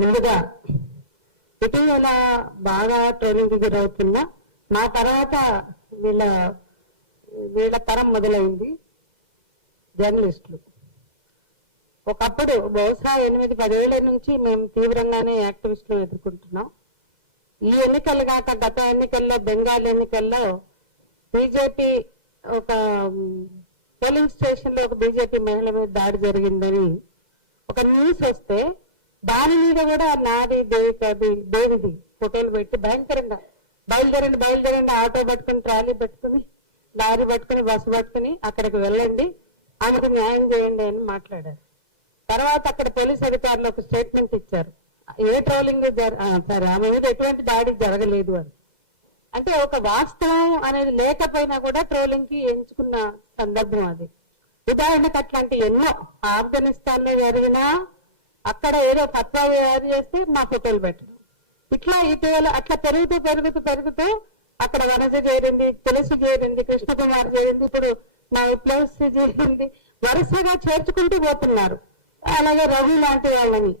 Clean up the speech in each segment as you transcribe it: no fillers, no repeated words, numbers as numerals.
ముందుగా ఇటీవల బాగా ట్రోలింగ్ గురవుతున్న నా తర్వాత వీళ్ళ తరం మొదలైంది జర్నలిస్టులు. ఒకప్పుడు బహుశా 8-10 ఏళ్ల నుంచి మేము తీవ్రంగానే యాక్టివిస్టులను ఎదుర్కొంటున్నాం. ఈ ఎన్నికలు కాక గత ఎన్నికల్లో, బెంగాల్ ఎన్నికల్లో బీజేపీ ఒక పోలింగ్ స్టేషన్ లో ఒక బీజేపీ మహిళ మీద దాడి జరిగిందని ఒక న్యూస్ వస్తే దాని మీద కూడా నాది దేవిది ఫోటోలు పెట్టి భయంకరంగా బయలుదేరండి ఆటో పట్టుకుని, ట్రాలీ పట్టుకుని, లారీ పట్టుకుని, బస్సు పట్టుకుని అక్కడికి వెళ్ళండి, ఆమెకు న్యాయం చేయండి అని మాట్లాడారు. తర్వాత అక్కడ పోలీస్ అధికారులు ఒక స్టేట్మెంట్ ఇచ్చారు, ఏ ట్రోలింగ్ సరే ఆమె మీద ఎటువంటి దాడి జరగలేదు అని. అంటే ఒక వాస్తవం అనేది లేకపోయినా కూడా ట్రోలింగ్ కి ఎంచుకున్న సందర్భం అది. ఉదాహరణకు అట్లాంటి ఎన్నో ఆఫ్ఘనిస్తాన్ లో జరిగినా అక్కడ ఏదో ఫత్వా తయారు చేస్తే మా ఫోటోలు పెట్టడం, ఇట్లా ఇటీవల అట్లా పెరుగుతూ అక్కడ వనజ చేరింది, తులసి చేరింది, కృష్ణకుమార్ చేరింది, ఇప్పుడు నా విప్లవశ్రీ చేరింది, వరుసగా చేర్చుకుంటూ పోతున్నారు. అలాగే రవి లాంటి వాళ్ళని,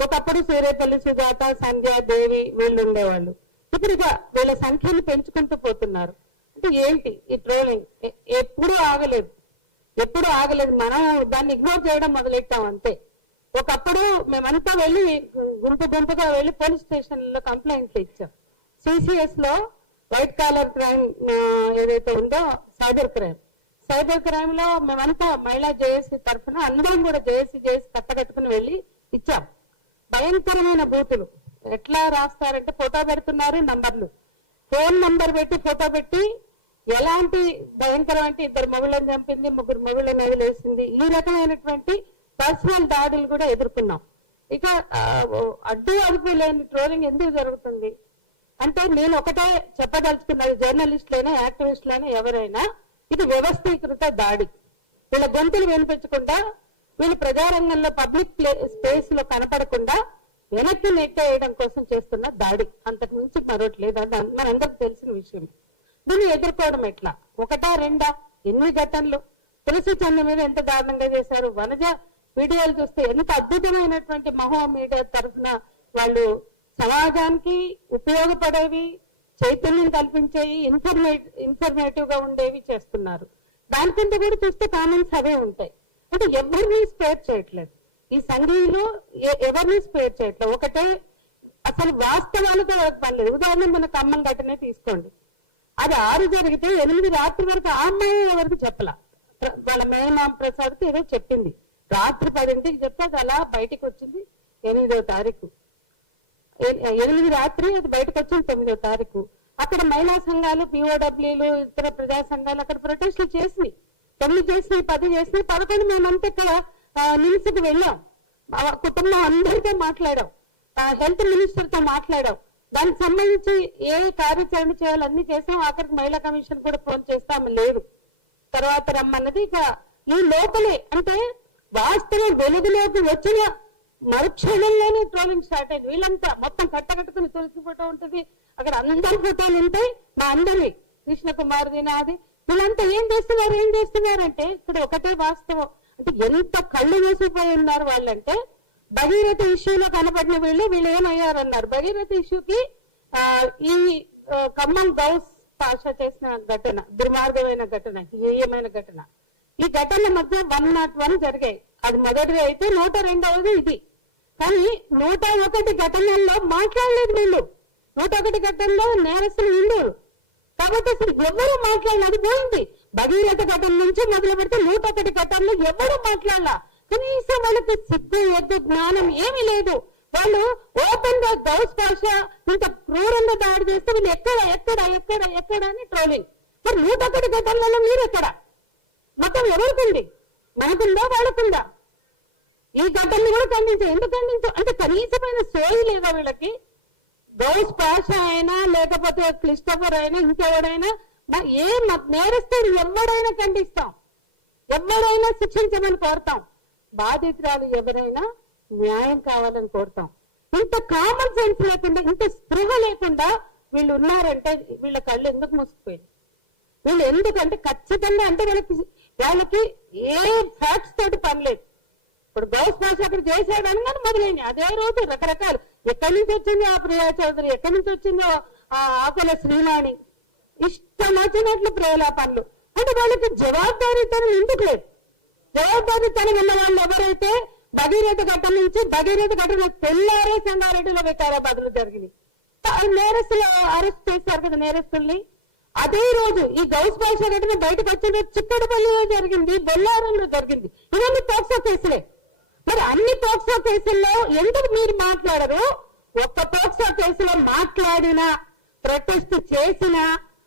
ఒకప్పుడు సూర్యపల్లి సుజాత, సంధ్య, దేవి వీళ్ళు ఉండేవాళ్ళు, ఇప్పుడు ఇక వీళ్ళ సంఖ్యను పెంచుకుంటూ పోతున్నారు. అంటే ఏంటి ఈ ట్రోలింగ్? ఎప్పుడూ ఆగలేదు. మనం దాన్ని ఇగ్నోర్ చేయడం మొదలెట్టాం అంతే. ఒకప్పుడు మేమంతా వెళ్ళి గుంపుగా వెళ్ళి పోలీస్ స్టేషన్ లో కంప్లైంట్లు ఇచ్చాం. సిసిఎస్ లో వైట్ కాలర్ క్రైమ్ ఏదైతే ఉందో సైబర్ క్రైమ్ లో మేమంతా మహిళా జేఏసీ తరఫున అందరం కూడా జేఏసీ కట్టకట్టుకుని వెళ్ళి ఇచ్చాం. భయంకరమైన బూతులు ఎట్లా రాస్తారంటే ఫోటో పెడుతున్నారు, నంబర్లు, ఫోన్ నంబర్ పెట్టి ఫోటో పెట్టి ఎలాంటి భయంకరం అంటే 2 మొగుళ్ళని చంపింది, 3 మొగుళ్ళని వదిలేసింది, ఈ రకమైనటువంటి పర్సనల్ దాడులు కూడా ఎదుర్కొన్నాం. ఇక అడ్డు అదుపు లేని ట్రోలింగ్ ఎందుకు జరుగుతుంది అంటే నేను ఒకటే చెప్పదలుచుకున్నది, జర్నలిస్టులైనా యాక్టివిస్టులైనా ఎవరైనా ఇది వ్యవస్థీకృత దాడి. వీళ్ళ గొంతులు వినిపించకుండా, వీళ్ళు ప్రజారంగంలో పబ్లిక్ స్పేస్ లో కనపడకుండా వెనక్కి నెట్టేయడం కోసం చేస్తున్న దాడి, అంతకు మించి మరొకటి లేదు. అది మనందరికి తెలిసిన విషయం. దీన్ని ఎదుర్కోవడం ఎట్లా? 1-2 ఎన్ని ఘటనలు? తులసి చంద్ర మీద ఎంత దారుణంగా చేశారు. వనజ వీడియోలు చూస్తే ఎంత అద్భుతమైనటువంటి మహా మీడియా తరఫున వాళ్ళు సమాజానికి ఉపయోగపడేవి, చైతన్యం కల్పించేవి, ఇన్ఫర్మేటివ్ గా ఉండేవి చేస్తున్నారు. దాని కింద కూడా చూస్తే కామెంట్స్ అవే ఉంటాయి. అంటే ఎవరిని స్పేర్ చేయట్లేదు ఈ సంఘీయులు, ఎవరిని స్పేర్ చేయట్లేదు. ఒకటే అసలు వాస్తవాలతో పనిలేదు. ఉదాహరణ మన ఖమ్మం ఘటనే తీసుకోండి. అది 6 జరిగితే 8 రాత్రి వరకు ఆ అమ్మాయి ఎవరికి చెప్పలా. వాళ్ళ మేనమామ ప్రసాద్కి ఏదో చెప్పింది, రాత్రి 10ంటికి చెప్తే అది అలా బయటకు వచ్చింది 8వ తారీఖు. 8 రాత్రి అది బయటకు వచ్చింది 9వ తారీఖు. అక్కడ మహిళా సంఘాలు, పిఓడబ్ల్యూలు, ఇతర ప్రజా సంఘాలు అక్కడ ప్రొటెస్టులు చేసినాయి. 9 చేసినాయి, 10 చేసినాయి, 11 మేమంతా ఇక్కడ నిమ్స్కి వెళ్ళాం. కుటుంబం అందరితో మాట్లాడాం, హెల్త్ మినిస్టర్ తో మాట్లాడాం. దానికి సంబంధించి ఏ కార్యాచరణ చేయాలో అన్ని చేసాం. ఆఖరికి మహిళా కమిషన్ కూడా ఫోన్ చేస్తాము, లేదు తర్వాత రమ్మన్నది. ఇక ఈ లోపలే అంటే వాస్తవం వెలుగులోకి వచ్చిన మరుక్షణంలోనే ట్రోలింగ్ స్టార్ట్ అయింది. వీళ్ళంతా మొత్తం కట్టకట్టుకుని తులసి ఫోటో ఉంటుంది, అక్కడ అందరి ఫోటోలు ఉంటాయి, మా అందరి కృష్ణకుమార్ది, నాది. వీళ్ళంతా ఏం చేస్తున్నారు అంటే ఇక్కడ ఒకటే వాస్తవం. అంటే ఎంత కళ్ళు మూసిపోయి ఉన్నారు వాళ్ళంటే, భగీరథ ఇష్యూలో కనపడిన వీళ్ళు ఏమయ్యారన్నారు. భగీరథ ఇష్యూకి ఈ ఖమ్మం గౌస్ పాషా చేసిన ఘటన దుర్మార్గమైన ఘటన, హేయమైన ఘటన. ఈ ఘటన మధ్య 101 జరిగాయి. అది మొదటిది అయితే 102వది ఇది. కానీ 101 ఘటనల్లో మాట్లాడలేదు వీళ్ళు. 101 ఘటనలో నేరస్తులు హిందువులు కాబట్టి అసలు ఎవరు మాట్లాడలేదు. పోయింది భగీరథ ఘటన నుంచి మొదలు పెడితే 101 ఘటనలో ఎవరు మాట్లాడాల. కనీసం వాళ్ళకి సిగ్గు, ఎద్దు, జ్ఞానం ఏమీ లేదు. వాళ్ళు ఓపెన్ గా గౌస్ భాష ఇంత క్రూరంగా దాడి చేస్తే వీళ్ళు ఎక్కడ అని ట్రోలింగ్. మరి 101 ఘటనలలో మీరు ఎక్కడ? మొత్తం ఎవరికుంది? మనకుందా వాళ్ళకుందా? ఈ ఘటనని కూడా ఖండించారు. ఎందుకు ఖండించు అంటే కనీసమైన సోయి లేదా వీళ్ళకి? గౌస్ భాష అయినా లేకపోతే క్రిస్టోఫర్ అయినా ఇంకెవడైనా ఏ నేరస్తుడు ఎవడైనా ఖండిస్తాం, ఎవడైనా శిక్షించమని కోరుతాం. బాధితురాలు ఎవరైనా న్యాయం కావాలని కోరుతాం. ఇంత కామన్ సెన్స్ లేకుండా, ఇంత స్పృహ లేకుండా వీళ్ళు ఉన్నారంటే వీళ్ళ కళ్ళు ఎందుకు మూసుకుపోయింది? వీళ్ళు ఎందుకంటే ఖచ్చితంగా అంటే వాళ్ళకి ఏ ఫ్యాక్ట్స్ తోటి పనిలేదు. ఇప్పుడు గౌస్ భాష అక్కడ చేశాడు అనగానే మొదలైంది. అదే రోజు రకరకాలు ఎక్కడి నుంచి వచ్చిందో ఆ ప్రియా చౌదరి, ఎక్కడి నుంచి వచ్చిందో ఆ ఆకుల శ్రీవాణి, ఇష్టం వచ్చినట్లు ప్రేలాపనలు. అంటే వాళ్ళకి జవాబారీతనం ఎందుకు లేదు? జవాబారీతనం ఉన్న వాళ్ళు ఎవరైతే భగీరథ ఘటన నుంచి భగీరథ ఘటన తెల్లారే సంగారెడ్డిలో వికారాబాద్లో జరిగింది. నేరస్తులు అరెస్ట్ చేశారు కదా నేరస్తుల్ని. అదే రోజు ఈ గౌస్ భాష ఘటన బయటకు వచ్చిన చిక్కడపల్లిలో జరిగింది, బొల్లారంలో జరిగింది. ఇవన్నీ పోక్సో కేసులే. మరి అన్ని పోక్సో కేసుల్లో ఎందుకు మీరు మాట్లాడరు? ఒక్క పోక్సో కేసులో మాట్లాడినా, ప్రొటెస్ట్ చేసినా,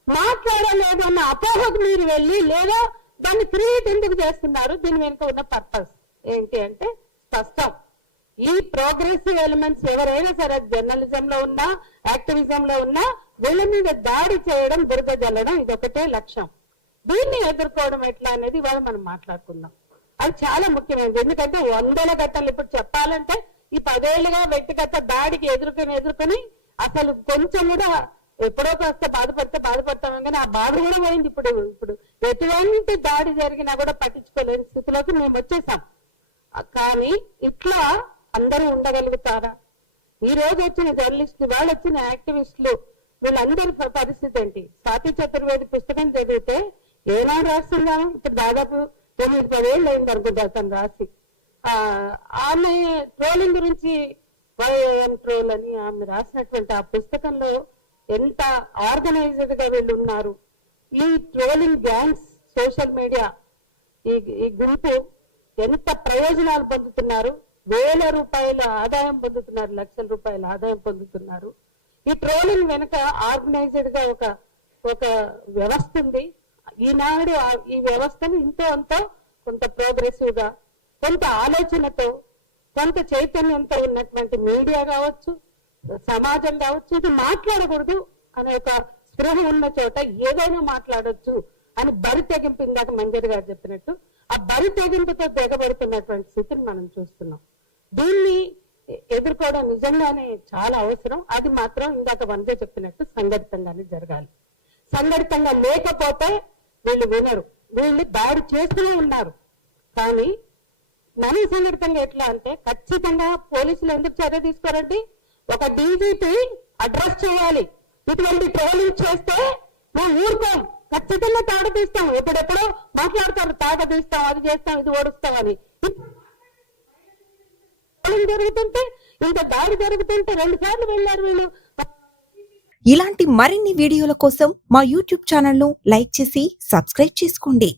మాట్లాడలేదు అన్న అపోహకు మీరు వెళ్ళి లేదా దాన్ని క్రియేట్ ఎందుకు చేస్తున్నారు? దీని వెనుక ఉన్న పర్పస్ ఏంటి అంటే స్పష్టం. ఈ ప్రోగ్రెసివ్ ఎలిమెంట్స్ ఎవరైనా సరే జర్నలిజం లో ఉన్నా, యాక్టివిజం లో ఉన్నా, వీళ్ళ మీద దాడి చేయడం, బురద జల్లడం, ఇదొకటే లక్ష్యం. దీన్ని ఎదుర్కోవడం ఎట్లా అనేది ఇవాళ మనం మాట్లాడుకుందాం. అది చాలా ముఖ్యమైనది. ఎందుకంటే వందల ఘటనలు ఇప్పుడు చెప్పాలంటే ఈ 10 ఏళ్లుగా వ్యక్తిగత దాడికి ఎదుర్కొని అసలు కొంచెం కూడా ఎప్పుడో కాస్త బాధపడతాం కానీ ఆ బాధ కూడా పోయింది. ఇప్పుడు ఎటువంటి దాడి జరిగినా కూడా పట్టించుకోలేని స్థితిలోకి మేము వచ్చేసాం. కానీ ఇట్లా అందరూ ఉండగలుగుతారా? ఈ రోజు వచ్చిన జర్నలిస్టులు, వాళ్ళు వచ్చిన యాక్టివిస్టులు, వీళ్ళందరి పరిస్థితి ఏంటి? స్వాతి చతుర్వేది పుస్తకం చదివితే ఏనాడు రాస్తున్నాను, ఇక్కడ దాదాపు 9-10 ఏళ్ళు అయింది అనుకుంటా తను రాసి. ఆమె ట్రోలింగ్ గురించి వైఎం ట్రోల్ అని ఆమె రాసినటువంటి ఆ పుస్తకంలో ఎంత ఆర్గనైజ్డ్ గా వీళ్ళు ఉన్నారు. ఈ ట్రోలింగ్ గ్యాంగ్స్, సోషల్ మీడియా ఈ గుంపు ఎంత ప్రయోజనాలు పొందుతున్నారు, వేల రూపాయల ఆదాయం పొందుతున్నారు, లక్షల రూపాయల ఆదాయం పొందుతున్నారు. ఈ ట్రోలింగ్ వెనుక ఆర్గనైజ్డ్ గా ఒక వ్యవస్థ ఉంది. ఈనాడు ఈ వ్యవస్థను అంతో కొంత ప్రోగ్రెసివ్ గా, కొంత ఆలోచనతో, కొంత చైతన్యంతో ఉన్నటువంటి మీడియా కావచ్చు, సమాజం కావచ్చు, ఇది మాట్లాడకూడదు అనే ఒక స్పృహ ఉన్న చోట ఏదైనా మాట్లాడొచ్చు అని బరి తెగింపు, ఇందాక మంజరి గారు చెప్పినట్టు ఆ బరి తెగింపుతో దిగబడుతున్నటువంటి స్థితిని మనం చూస్తున్నాం. దీన్ని ఎదుర్కోవడం నిజంగానే చాలా అవసరం. అది మాత్రం ఇందాక వందే చెప్పినట్టు సంఘటితంగానే జరగాలి. సంఘటితంగా లేకపోతే వీళ్ళు వినరు, వీళ్ళు దాడి చేస్తూనే ఉన్నారు. కానీ మనం సంఘటితంగా ఎట్లా అంటే ఖచ్చితంగా పోలీసులు ఎందుకు చర్య తీసుకోరండి? ఒక డీజీపీ అడ్రస్ చేయాలి. ఇటువంటి ట్రోలింగ్ చేస్తే మేము ఊరుకోం, ఖచ్చితంగా తాట తీస్తాం. ఎప్పుడెప్పుడో మాట్లాడతారు, తాట తీస్తాం, అది చేస్తాం, ఇది ఓడుస్తాం అని. జరుగుతుంటే ఇంత దాడి జరుగుతుంటే 2 సార్లు వెళ్ళారు వీళ్ళు. ఇలాంటి మరిన్ని వీడియోల కోసం మా యూట్యూబ్ ఛానల్ ను లైక్ చేసి సబ్స్క్రైబ్ చేసుకోండి.